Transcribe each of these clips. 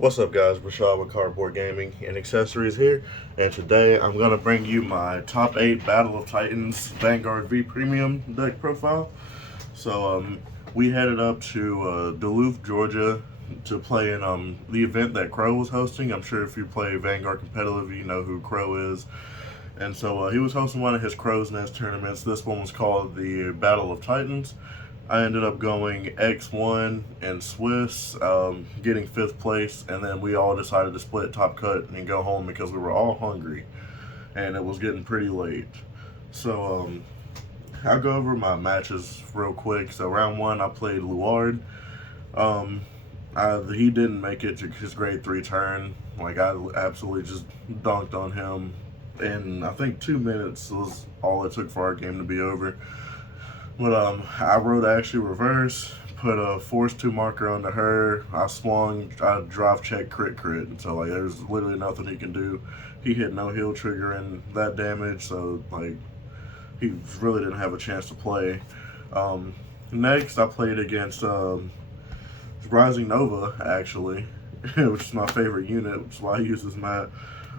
What's up, guys? Rashad with Cardboard Gaming and Accessories here, and today I'm going to bring you my top 8 Battle of Titans Vanguard V Premium deck profile. We headed up to Duluth, Georgia to play in the event that Crow was hosting. I'm sure if you play Vanguard competitive, you know who Crow is. And so he was hosting one of his Crow's Nest tournaments. This one was called the Battle of Titans. I ended up going X1 and Swiss, getting 5th place, and then we all decided to split top cut and go home because we were all hungry, and it was getting pretty late. So I'll go over my matches real quick. So round 1, I played Luard. He didn't make it to his grade 3 turn. Like, I absolutely just dunked on him, and I think 2 minutes was all it took for our game to be over. But I wrote actually reverse, put a force 2 marker onto her. I swung, I drive check crit, and so like there's literally nothing he can do. He hit no heal trigger and that damage, so like he really didn't have a chance to play. Next, I played against Rising Nova actually, which is my favorite unit, which is why I use this map.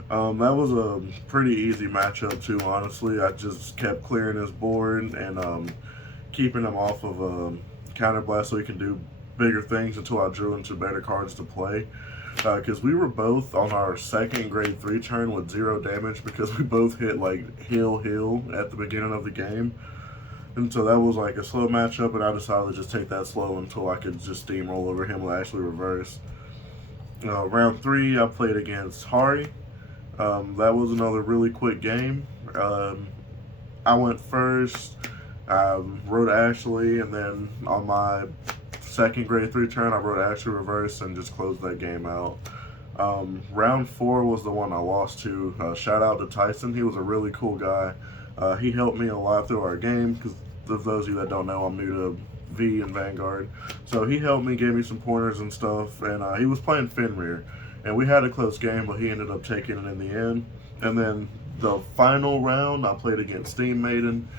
That was a pretty easy matchup too, honestly. I just kept clearing his board and keeping him off of counterblast so he can do bigger things until I drew into better cards to play. Because we were both on our second grade 3 turn with 0 damage because we both hit like heal at the beginning of the game. And so that was like a slow matchup, and I decided to just take that slow until I could just steamroll over him with actually reverse. Round 3, I played against Hari. That was another really quick game. I went first. I wrote Ashley, and then on my second grade 3 turn, I wrote Ashley reverse and just closed that game out. Round 4 was the one I lost to. Shout out to Tyson. He was a really cool guy. He helped me a lot through our game because, for those of you that don't know, I'm new to V and Vanguard. So he helped me, gave me some pointers and stuff, and he was playing Fenrir. And we had a close game, but he ended up taking it in the end. And then the final round, I played against Steam Maiden.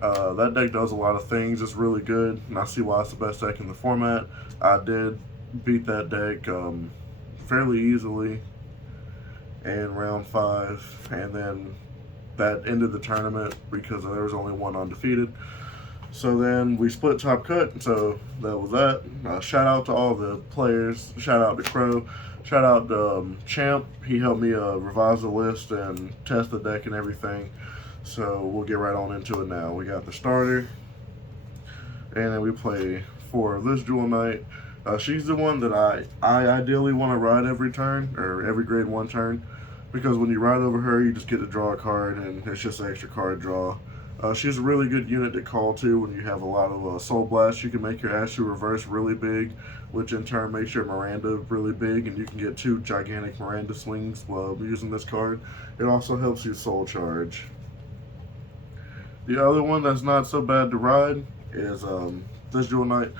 That deck does a lot of things. It's really good, and I see why it's the best deck in the format. I did beat that deck fairly easily in round 5, and then that ended the tournament because there was only one undefeated. So then we split top cut, so that was that. Shout out to all the players. Shout out to Crow. Shout out to Champ. He helped me revise the list and test the deck and everything. So we'll get right on into it now. We got the starter, and then we play for this Jewel Knight. She's the one that I ideally want to ride every turn, or every grade 1 turn, because when you ride over her, you just get to draw a card, and it's just an extra card draw. She's a really good unit to call to when you have a lot of Soul Blast. You can make your Ashley reverse really big, which in turn makes your Miranda really big, and you can get 2 gigantic Miranda swings while using this card. It also helps you Soul Charge. The other one that's not so bad to ride is this Jewel Knight.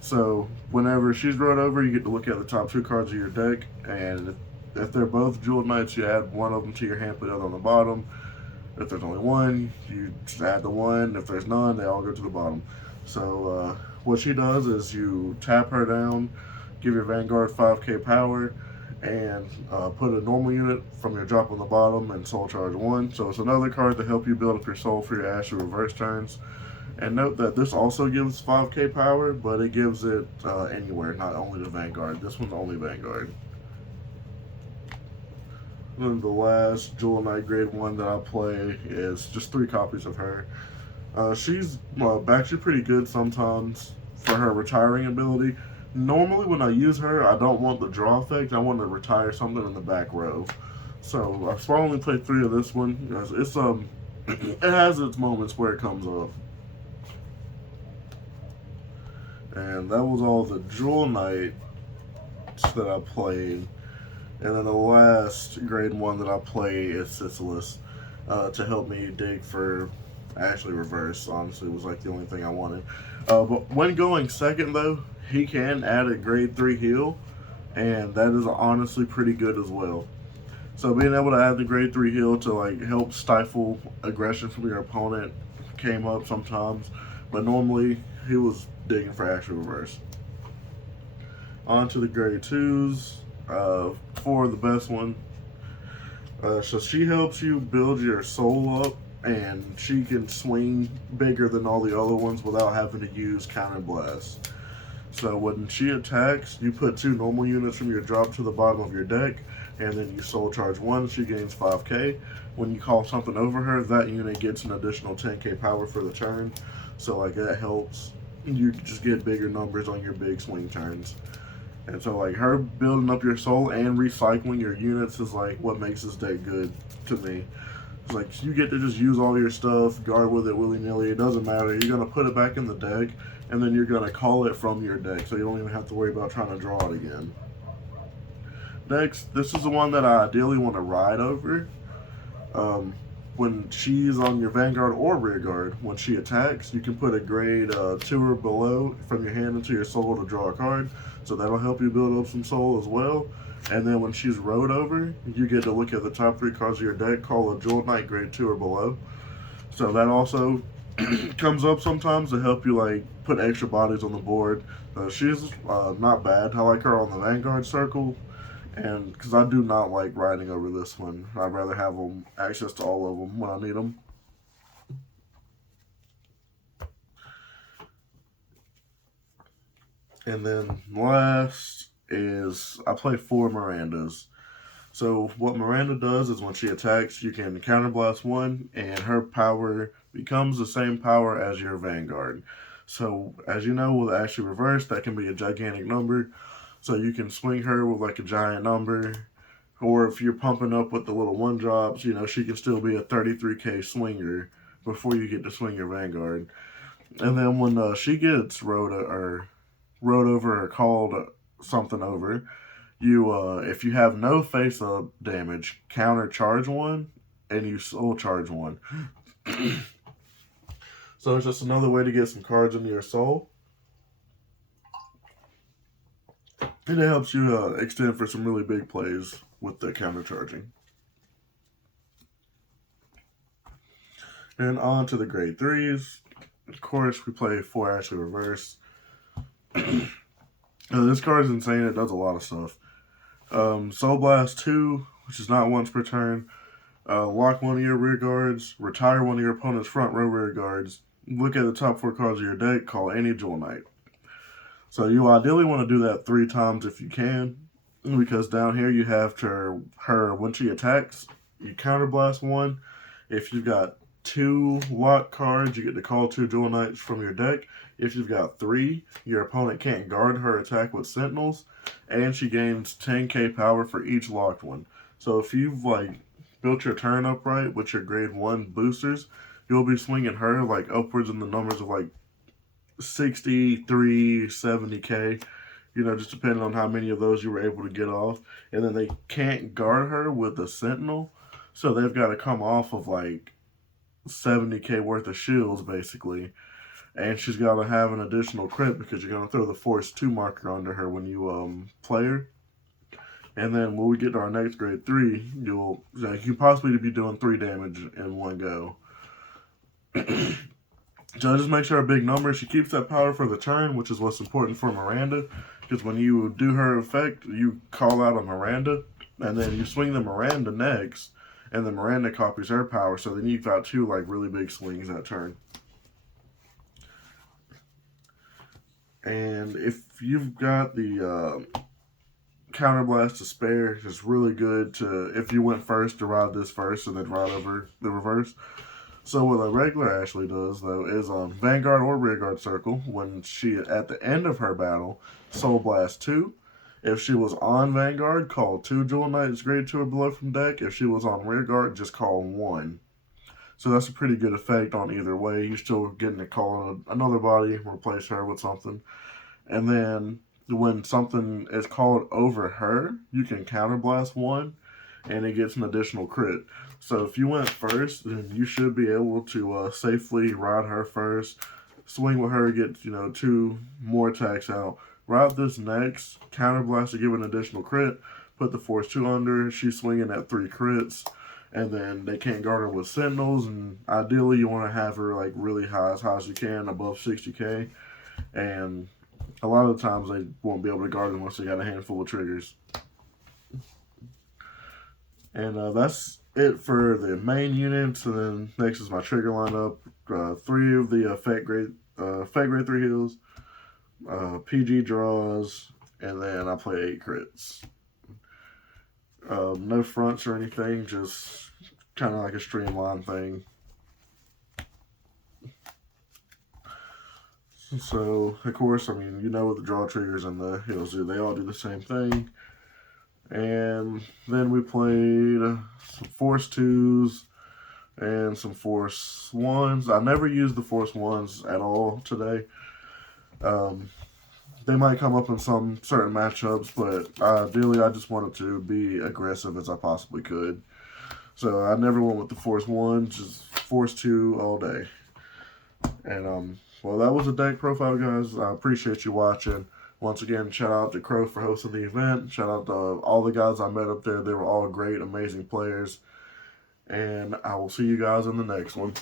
So whenever she's rode over, you get to look at the top 2 cards of your deck, and if they're both Jewel Knights, you add one of them to your hand, put the other on the bottom. If there's only one, you just add the one. If there's none, they all go to the bottom. So what she does is you tap her down, give your Vanguard 5k power, and put a normal unit from your drop on the bottom and Soul Charge 1. So it's another card to help you build up your soul for your Ashley reverse turns. And note that this also gives 5k power, but it gives it anywhere, not only to Vanguard. This one's only Vanguard. And then the last Jewel Knight grade 1 that I play is just 3 copies of her. She's actually pretty good sometimes for her retiring ability. Normally when I use her, I don't want the draw effect. I want to retire something in the back row. So I've only played 3 of this one. It's it has its moments where it comes off. And that was all the Jewel Knights that I played. And then the last grade 1 that I play is Sisyphus to help me dig for Ashley reverse. Honestly, it was like the only thing I wanted. But when going second though, he can add a grade 3 heal, and that is honestly pretty good as well. So being able to add the grade 3 heal to like help stifle aggression from your opponent came up sometimes, but normally he was digging for Ashley reverse. On to the grade 2s. For the best one, so she helps you build your soul up, and she can swing bigger than all the other ones without having to use counter blast. So when she attacks, you put 2 normal units from your drop to the bottom of your deck, and then you soul charge 1, she gains 5k. When you call something over her, that unit gets an additional 10k power for the turn. So like that helps you just get bigger numbers on your big swing turns. And so like her building up your soul and recycling your units is like what makes this deck good to me. It's like you get to just use all your stuff, guard with it willy-nilly, it doesn't matter. You're going to put it back in the deck, and then you're going to call it from your deck, so you don't even have to worry about trying to draw it again. Next, this is the one that I ideally want to ride over. When she's on your Vanguard or Rear Guard, when she attacks, you can put a grade 2 or below from your hand into your soul to draw a card, so that'll help you build up some soul as well. And then when she's rode over, you get to look at the top 3 cards of your deck, call a Jewel Knight grade 2 or below. So that also comes up sometimes to help you like put extra bodies on the board. She's not bad. I like her on the Vanguard circle, and because I do not like riding over this one. I'd rather have them access to all of them when I need them. And then last is I play 4 Mirandas. So what Miranda does is when she attacks, you can counterblast 1, and her power becomes the same power as your Vanguard. So as you know, with Ashley Reverse, that can be a gigantic number. So you can swing her with like a giant number. Or if you're pumping up with the little 1-drops, you know, she can still be a 33k swinger before you get to swing your Vanguard. And then when she gets rode over or called something over, you if you have no face up damage, counter charge 1, and you soul charge 1. So it's just another way to get some cards into your soul. And it helps you extend for some really big plays with the counter charging. And on to the grade 3s. Of course, we play 4 Ashley Reverse. This card is insane. It does a lot of stuff. Soul Blast 2, which is not once per turn. Lock 1 of your rear guards. Retire 1 of your opponent's front row rear guards. Look at the top 4 cards of your deck. Call any Jewel Knight. So you ideally want to do that 3 times if you can, because down here you have her when she attacks, you counterblast 1. If you've got 2 lock cards, you get to call 2 Jewel Knights from your deck. If you've got 3, your opponent can't guard her attack with Sentinels, and she gains 10k power for each locked one. So if you've like built your turn up right with your grade 1 boosters, you'll be swinging her like upwards in the numbers of like 63, 70k, you know, just depending on how many of those you were able to get off. And then they can't guard her with a Sentinel, so they've got to come off of like 70k worth of shields basically. And she's got to have an additional crit because you're going to throw the Force 2 marker under her when you play her. And then when we get to our next grade 3, you can possibly be doing 3 damage in one go. So just make sure a big number. She keeps that power for the turn, which is what's important for Miranda. Because when you do her effect, you call out a Miranda, and then you swing the Miranda next, and the Miranda copies her power. So then you've got 2 like really big swings that turn. And if you've got the counterblast to spare, it's really good to, if you went first, to ride this first and then ride over the reverse. So what a regular Ashley does, though, is on Vanguard or Rearguard circle, when she, at the end of her battle, Soul Blast 2. If she was on Vanguard, call 2 Jewel Knights grade 2 or below from deck. If she was on Rearguard, just call 1. So that's a pretty good effect on either way. You're still getting to call on another body, replace her with something. And then when something is called over her, you can counterblast 1, and it gets an additional crit. So if you went first, then you should be able to safely ride her first, swing with her, get 2 more attacks out. Ride this next, counterblast to give an additional crit, put the Force 2 under, she's swinging at 3 crits, and then they can't guard her with Sentinels, and ideally you want to have her like really high as you can, above 60k, and a lot of the times they won't be able to guard unless they got a handful of triggers. And that's it for the main units. And then next is my trigger lineup. 3 of the effect grade 3 heals, PG draws, and then I play 8 crits. No fronts or anything, just kind of like a streamlined thing. So, of course, I mean, you know what the draw triggers and the heals do. They all do the same thing. And then we played some Force 2s and some Force 1s. I never used the Force 1s at all today. They might come up in some certain matchups, but ideally I just wanted to be aggressive as I possibly could. So I never went with the Force 1, just Force 2 all day. And, well, that was a deck profile, guys. I appreciate you watching. Once again, shout out to Crow for hosting the event. Shout out to all the guys I met up there. They were all great, amazing players. And I will see you guys in the next one.